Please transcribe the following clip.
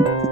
thank you